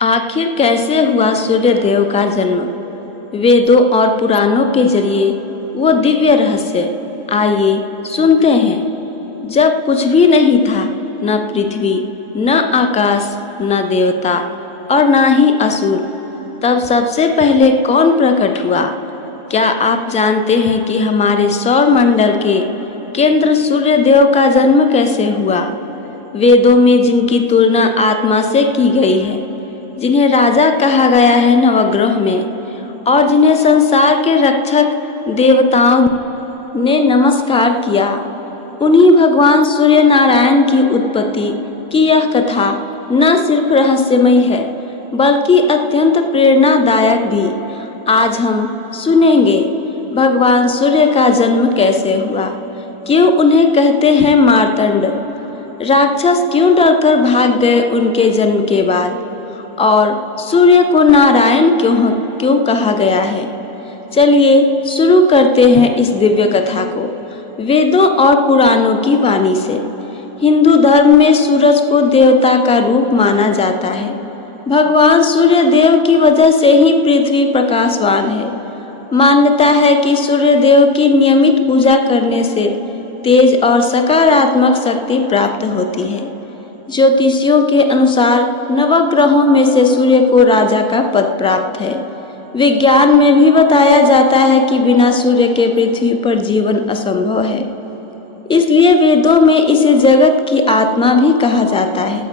आखिर कैसे हुआ सूर्य देव का जन्म? वेदों और पुराणों के जरिए वो दिव्य रहस्य आइए सुनते हैं। जब कुछ भी नहीं था, न पृथ्वी, न आकाश, न देवता और न ही असुर, तब सबसे पहले कौन प्रकट हुआ? क्या आप जानते हैं कि हमारे सौर मंडल के केंद्र सूर्य देव का जन्म कैसे हुआ? वेदों में जिनकी तुलना आत्मा से की गई है, जिन्हें राजा कहा गया है नवग्रह में, और जिन्हें संसार के रक्षक देवताओं ने नमस्कार किया, उन्हीं भगवान सूर्य नारायण की उत्पत्ति की यह कथा न सिर्फ रहस्यमयी है बल्कि अत्यंत प्रेरणादायक भी। आज हम सुनेंगे भगवान सूर्य का जन्म कैसे हुआ, क्यों उन्हें कहते हैं मार्तंड, राक्षस क्यों डरकर भाग गए उनके जन्म के बाद, और सूर्य को नारायण क्यों कहा गया है। चलिए शुरू करते हैं इस दिव्य कथा को वेदों और पुराणों की वाणी से। हिंदू धर्म में सूरज को देवता का रूप माना जाता है। भगवान सूर्य देव की वजह से ही पृथ्वी प्रकाशवान है। मान्यता है कि सूर्य देव की नियमित पूजा करने से तेज और सकारात्मक शक्ति प्राप्त होती है। ज्योतिषियों के अनुसार नवग्रहों में से सूर्य को राजा का पद प्राप्त है। विज्ञान में भी बताया जाता है कि बिना सूर्य के पृथ्वी पर जीवन असंभव है, इसलिए वेदों में इसे जगत की आत्मा भी कहा जाता है।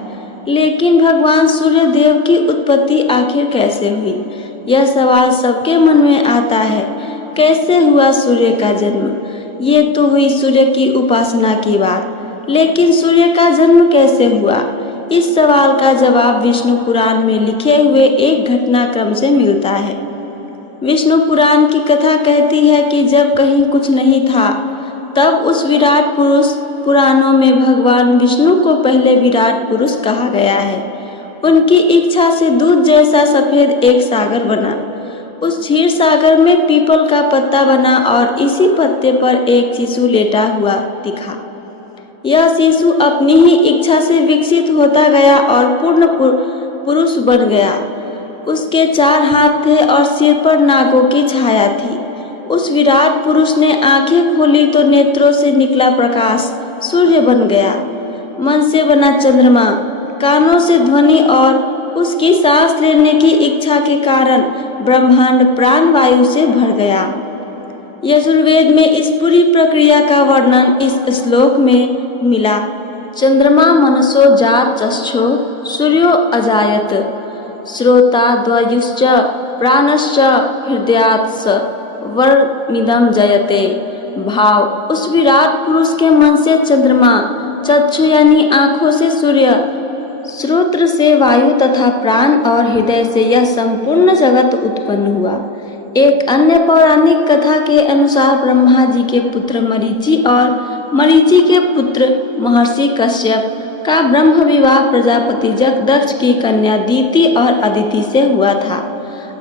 लेकिन भगवान सूर्य देव की उत्पत्ति आखिर कैसे हुई, यह सवाल सबके मन में आता है। कैसे हुआ सूर्य का जन्म? ये तो हुई सूर्य की उपासना की बात, लेकिन सूर्य का जन्म कैसे हुआ? इस सवाल का जवाब विष्णु पुराण में लिखे हुए एक घटनाक्रम से मिलता है। विष्णु पुराण की कथा कहती है कि जब कहीं कुछ नहीं था, तब उस विराट पुरुष, पुराणों में भगवान विष्णु को पहले विराट पुरुष कहा गया है, उनकी इच्छा से दूध जैसा सफेद एक सागर बना। उस क्षीर सागर में पीपल का पत्ता बना और इसी पत्ते पर एक शिशु लेटा हुआ दिखा। यह शिशु अपनी ही इच्छा से विकसित होता गया और पूर्ण पुरुष बन गया। उसके 4 हाथ थे और सिर पर नागों की छाया थी। उस विराट पुरुष ने आंखें खोली तो नेत्रों से निकला प्रकाश सूर्य बन गया। मन से बना चंद्रमा, कानों से ध्वनि और उसकी सांस लेने की इच्छा के कारण ब्रह्मांड प्राण वायु से भर गया। यजुर्वेद में इस पूरी प्रक्रिया का वर्णन इस श्लोक में मिला। चंद्रमा मनसो जात चक्षो सूर्यो अजायत श्रोता द्वयुश्च प्राणश्च हृदयात्स वर्मिदं जयते। भाव, उस विराट पुरुष के मन से चंद्रमा, चक्षु यानी आंखों से सूर्य, श्रोत्र से वायु तथा प्राण और हृदय से यह संपूर्ण जगत उत्पन्न हुआ। एक अन्य पौराणिक कथा के अनुसार ब्रह्मा जी के पुत्र मरीचि और मरीचि के पुत्र महर्षि कश्यप का ब्रह्म विवाह प्रजापति जगदक्ष की कन्या दीति और अदिति से हुआ था।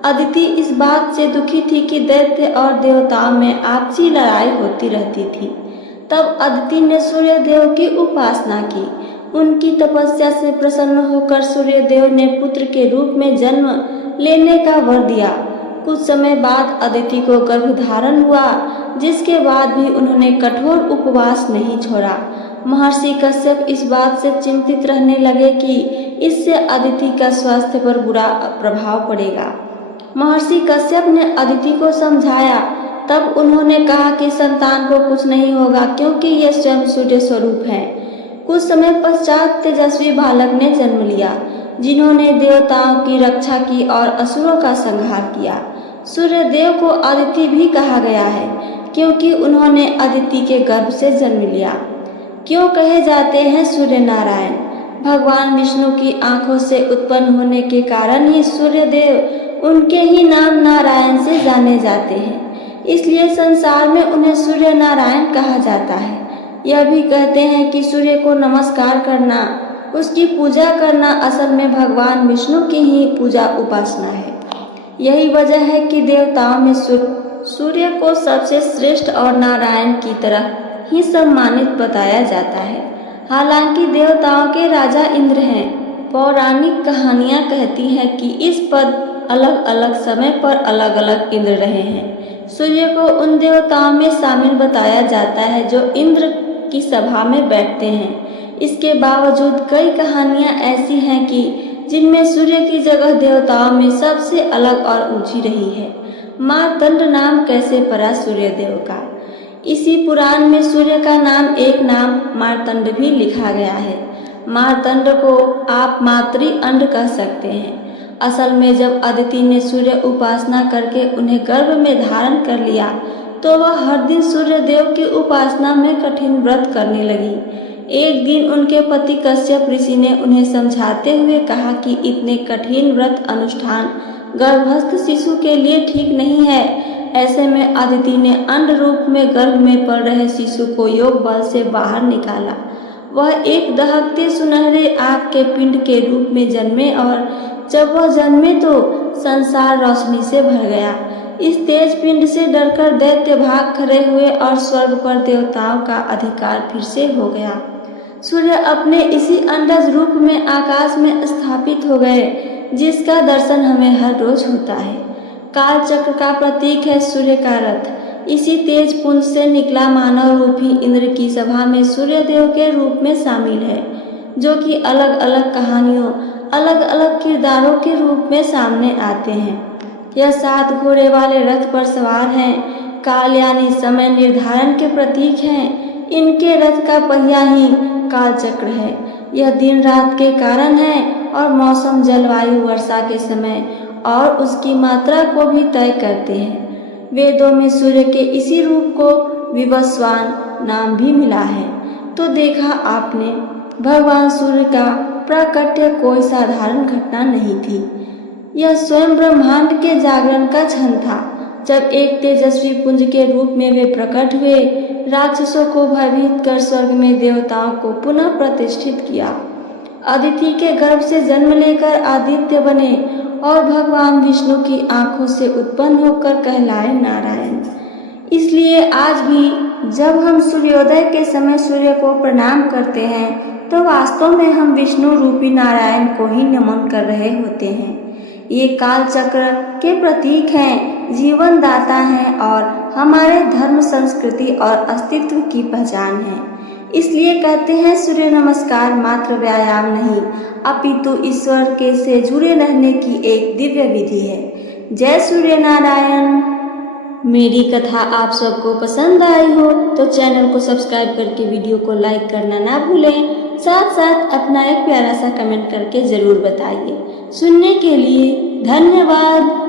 अदिति इस बात से दुखी थी कि दैत्य और देवताओं में आपसी लड़ाई होती रहती थी। तब अदिति ने सूर्य देव की उपासना की। उनकी तपस्या से प्रसन्न होकर सूर्य देव ने पुत्र के रूप में जन्म लेने का वर दिया। कुछ समय बाद अदिति को गर्भधारण हुआ, जिसके बाद भी उन्होंने कठोर उपवास नहीं छोड़ा। महर्षि कश्यप इस बात से चिंतित रहने लगे कि इससे अदिति का स्वास्थ्य पर बुरा प्रभाव पड़ेगा। महर्षि कश्यप ने अदिति को समझाया। तब उन्होंने कहा कि संतान को कुछ नहीं होगा, क्योंकि ये स्वयं सूर्य स्वरूप हैं। कुछ समय पश्चात तेजस्वी बालक ने जन्म लिया, जिन्होंने देवताओं की रक्षा की और असुरों का संहार किया। सूर्य देव को अदिति भी कहा गया है, क्योंकि उन्होंने अदिति के गर्भ से जन्म लिया। क्यों कहे जाते हैं सूर्य नारायण? भगवान विष्णु की आंखों से उत्पन्न होने के कारण ही सूर्य देव उनके ही नाम नारायण से जाने जाते हैं, इसलिए संसार में उन्हें सूर्य नारायण कहा जाता है। यह भी कहते हैं कि सूर्य को नमस्कार करना, उसकी पूजा करना असल में भगवान विष्णु की ही पूजा उपासना है। यही वजह है कि देवताओं में सूर्य को सबसे श्रेष्ठ और नारायण की तरह ही सम्मानित बताया जाता है। हालांकि देवताओं के राजा इंद्र हैं, पौराणिक कहानियाँ कहती हैं कि इस पद अलग अलग समय पर अलग अलग इंद्र रहे हैं। सूर्य को उन देवताओं में शामिल बताया जाता है जो इंद्र की सभा में बैठते हैं। इसके बावजूद कई कहानियाँ ऐसी हैं कि जिनमें सूर्य की जगह देवताओं में सबसे अलग और ऊंची रही है। मार्तंड नाम कैसे पड़ा सूर्यदेव का? इसी पुराण में सूर्य का नाम एक नाम मार्तंड भी लिखा गया है। मार्तंड को आप मातृ अंड कह सकते हैं। असल में जब अदिति ने सूर्य उपासना करके उन्हें गर्भ में धारण कर लिया तो वह हर दिन सूर्य देव की उपासना में कठिन व्रत करने लगी। एक दिन उनके पति कश्यप ऋषि ने उन्हें समझाते हुए कहा कि इतने कठिन व्रत अनुष्ठान गर्भस्थ शिशु के लिए ठीक नहीं है। ऐसे में अदिति ने अंड रूप में गर्भ में पल रहे शिशु को योग बल से बाहर निकाला। वह एक दहकते सुनहरे आग के पिंड के रूप में जन्मे और जब वह जन्मे तो संसार रोशनी से भर गया। इस तेज पिंड से डरकर दैत्य भाग खड़े हुए और स्वर्ग पर देवताओं का अधिकार फिर से हो गया। सूर्य अपने इसी अंडज रूप में आकाश में स्थापित हो गए, जिसका दर्शन हमें हर रोज होता है। काल चक्र का प्रतीक है सूर्य का रथ। इसी तेज पुंज से निकला मानव रूपी इंद्र की सभा में सूर्यदेव के रूप में शामिल है, जो कि अलग अलग कहानियों अलग अलग किरदारों के रूप में सामने आते हैं। यह 7 घोड़े वाले रथ पर सवार हैं। काल यानी समय निर्धारण के प्रतीक हैं। इनके रथ का पहिया ही काल चक्र है। यह दिन रात के कारण है और मौसम जलवायु वर्षा के समय और उसकी मात्रा को भी तय करते हैं। वेदों में सूर्य के इसी रूप को विवस्वान नाम भी मिला है। तो देखा आपने, भगवान सूर्य का प्राकट्य कोई साधारण घटना नहीं थी। यह स्वयं ब्रह्मांड के जागरण का क्षण था। जब एक तेजस्वी पुंज के रूप में वे प्रकट हुए, राक्षसों को भयभीत कर स्वर्ग में देवताओं को पुनः प्रतिष्ठित किया। अदिति के गर्भ से जन्म लेकर आदित्य बने और भगवान विष्णु की आंखों से उत्पन्न होकर कहलाए नारायण। इसलिए आज भी जब हम सूर्योदय के समय सूर्य को प्रणाम करते हैं तो वास्तव में हम विष्णु रूपी नारायण को ही नमन कर रहे होते हैं। ये काल चक्र के प्रतीक हैं, जीवन दाता हैं और हमारे धर्म, संस्कृति और अस्तित्व की पहचान है। इसलिए कहते हैं सूर्य नमस्कार मात्र व्यायाम नहीं, अपितु ईश्वर के से जुड़े रहने की एक दिव्य विधि है। जय सूर्य नारायण। मेरी कथा आप सबको पसंद आई हो तो चैनल को सब्सक्राइब करके वीडियो को लाइक करना ना भूलें। साथ साथ अपना एक प्यारा सा कमेंट करके ज़रूर बताइए। सुनने के लिए धन्यवाद।